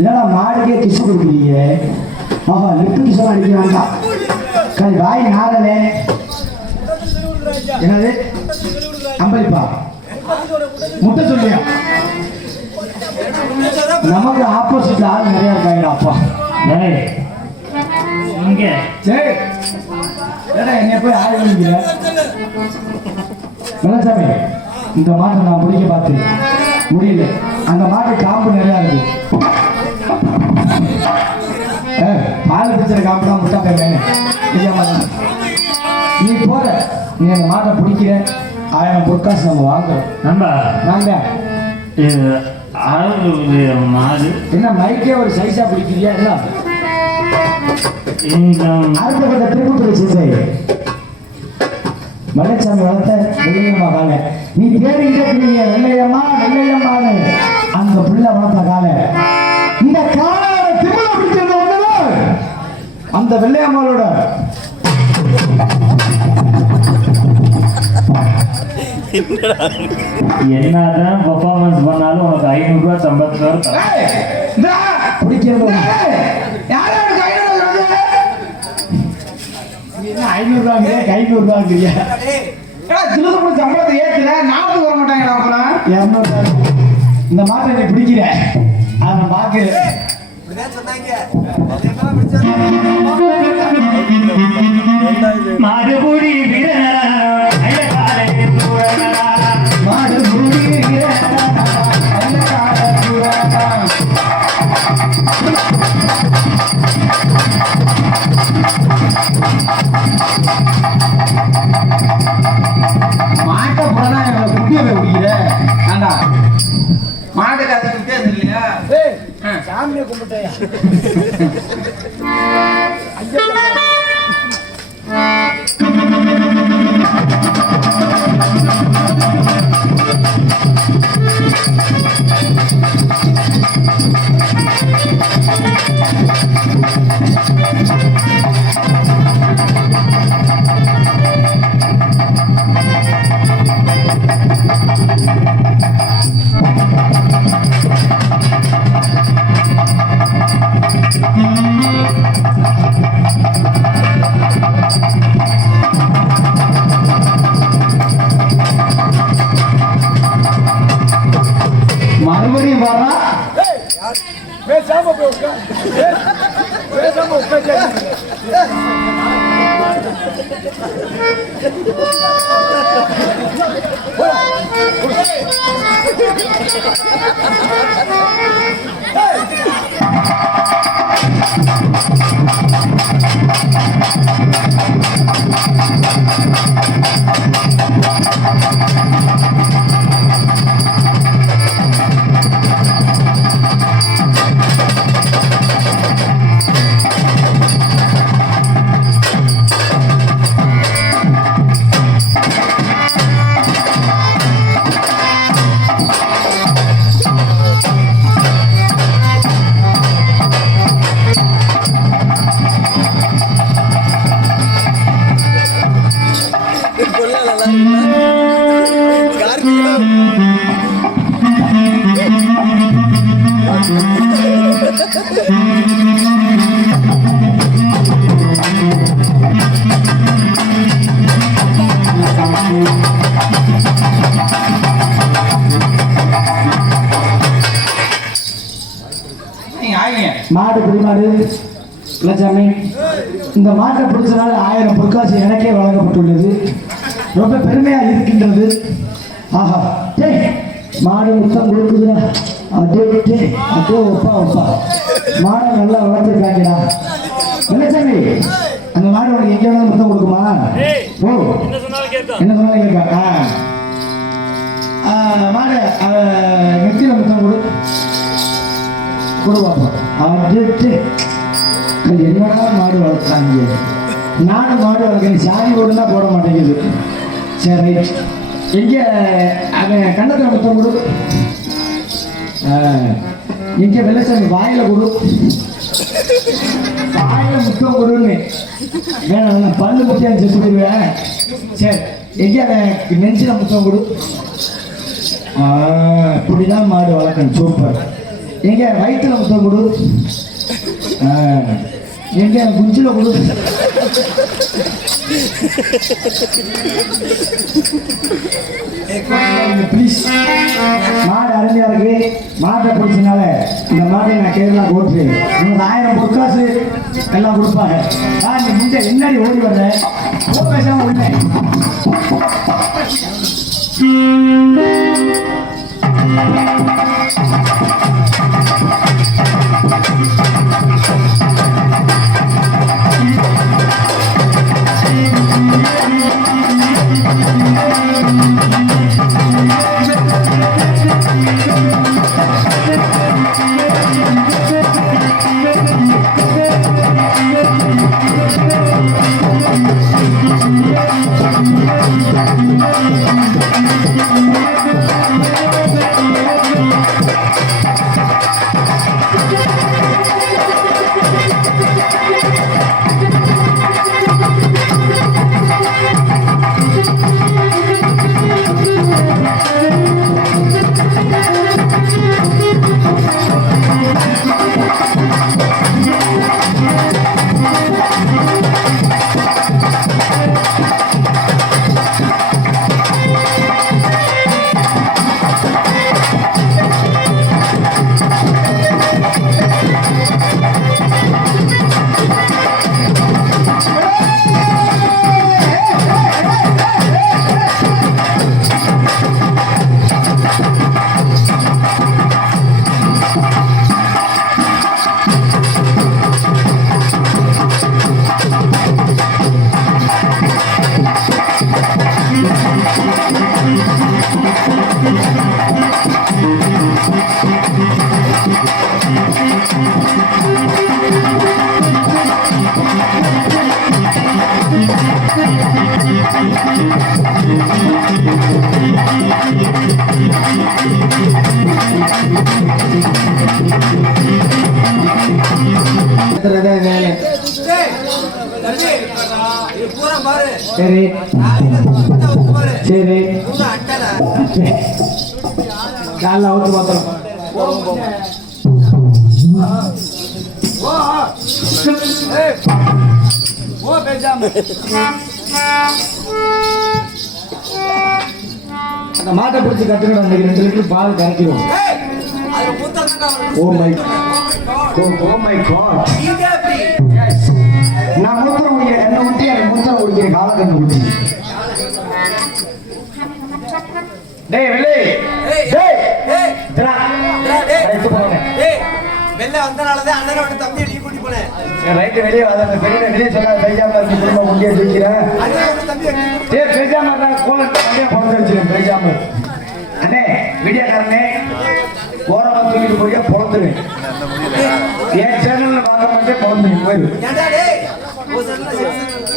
என்னடா மாடுக்கே கிசு கொடுக்குறீங்க? ஆஹா லிப்பு கிசம் அடிக்க வேண்டாம். கை வாய் நாளவே என்னது? அம்பளிப்பா? முட்டை சொல்லியா நமக்கு ஆப்போசிட்ல ஆள் நிறைய இருக்காங்கடா அப்பா சரி ஏடா என்னைய போய் ஆள் பண்ணிக்கிற வெள்ளச்சாமி இந்த மாட்டை நான் பிடிக்க பார்த்தேன் முடியல. அந்த மாட்டு காம்பு நிறையா இருக்கு. பால் பிடிச்சிட காம்பு தான் முட்டா இல்லையாம்மா நீ போற. நீ அந்த மாட்டை பிடிக்கிற. ஆயிரம் பொற்காசு நம்ம வாங்குறோம். நண்பா. நாங்க மாடு. என்ன மைக்கே ஒரு சைஸா பிடிக்கிறியா என்ன? அடுத்த கட்ட திருப்பத்தூர் சிசை வெள்ளச்சாமி வளர்த்த வெள்ளையம்மா கால நீ கேட்கிறீங்க வெள்ளையம்மா அந்த வெள்ளையம்மாளோட. என்னதான் பர்ஃபார்மன்ஸ் பண்ணாலும் உனக்கு ஐநூறுரூவா தரேன் ஏய், இந்தா, பிடிக்கிறது? என்ன ஐநூறுரூவாங்கிறியா ஐநூறுரூவாங்கிறியா சம்பளத்தை ஏத்துல நாற்பது வர மாட்டாங்கடா அப்புறம் இரநூறுவா இந்த மாட்டை நீ பிடிக்கிற. அதை பார்க்க மாடுபுடி வீரனா ஐயக்காரே தூரனா சாமியை கும்பிட்டையா மறுபடியும் பேசாம போய் லட்சாமி இந்த மாட்டை பிடிச்சனால ஆயிரம் பொற்காசு எனக்கே வழங்கப்பட்டுள்ளது. ரொம்ப பெருமையா இருக்கின்றது. ஆஹா டேய் மாடு முத்தம் கொடுக்குதுடா. அதே டேய் அதே ஒப்பா ஒப்பா. மாடை நல்லா வளர்த்துருக்காங்கடா. லட்சாமி அந்த மாடு உனக்கு எங்கே வேணாலும் முத்தம் கொடுக்குமா? ஓ என்ன சொன்னாலும் கேட்கா. ஆ, மாடு நெத்தியில் முத்தம் கொடு. கொடு பார்ப்போம் அது என்னடா மாடு வளர்த்தாங்க நானும் மாடு வளர்க்கேன் சாணி ஓடுனா போட மாட்டேங்குது. சரி ரைட் எங்கே அவன் கண்ணத்தில் முத்தம் கொடு. இங்கே எங்கே வெள்ளச்சாமி வாயில கொடு. வாயில முத்தம் கொடுன்னு. வேணாம் வேணாம். பல்லு முட்டியான்னு செத்து போடுவேன் சரி எங்கே அவன் நெஞ்சில முத்தம் கொடு. இப்படிதான் மாடு வளர்க்கணும். சூப்பர். எங்க வயிற்றுல முத்தம் கொடு. எங்க குஞ்சில கொடு ப்ளீஸ் மாடு அருமையா இருக்கு. மாட்டை பிடிச்சனால இந்த மாட்டை நான் கேரளா ஓட்டுறேன் உங்களுக்கு ஆயிரம் பொற்காசு எல்லாம் கொடுப்பாங்க. நான் நீ முந்தைய என்னடி ஓடி வர்றேன் பேசாம விட்டேன் இதுதான் வேலை. சரி. சரி. காலைல அவுத்து பார்த்தோம் அந்த மாட்டை பிடிச்சி கட்டுக்கணும் அன்னைக்கு ரெண்டு லிட்டர் பால் கரைக்கிறோம். Oh my oh my god நான் மூத்திரம் குடிக்கிறேன் என்ன விட்டு எனக்கு மூத்திரம் குடிக்கிறேன் காலக்கண்ணு குடிச்சு டேய். வெளியே டேய். இதரா. ரைட்டு போறேன். வெளில வந்தனாலதான் அண்ணனை விட்டு தம்பி அடிக்க கூட்டி போனேன். சரி, ரைட்டு வெளியே வாத அந்த பெரிய வெளியே சொன்னா பேசாம இருந்து குடும்பம் முக்கிய தூக்கிறேன் அண்ணனை விட்டு தம்பி பிறந்து வச்சிருக்கேன் பேசாம அண்ணே வீடியோக்காரனே ஓரமா தூக்கிட்டு போய் பிறந்துருவேன் என் சேனல்ல பார்க்க மாட்டேன் பிறந்துருவேன் போயிரு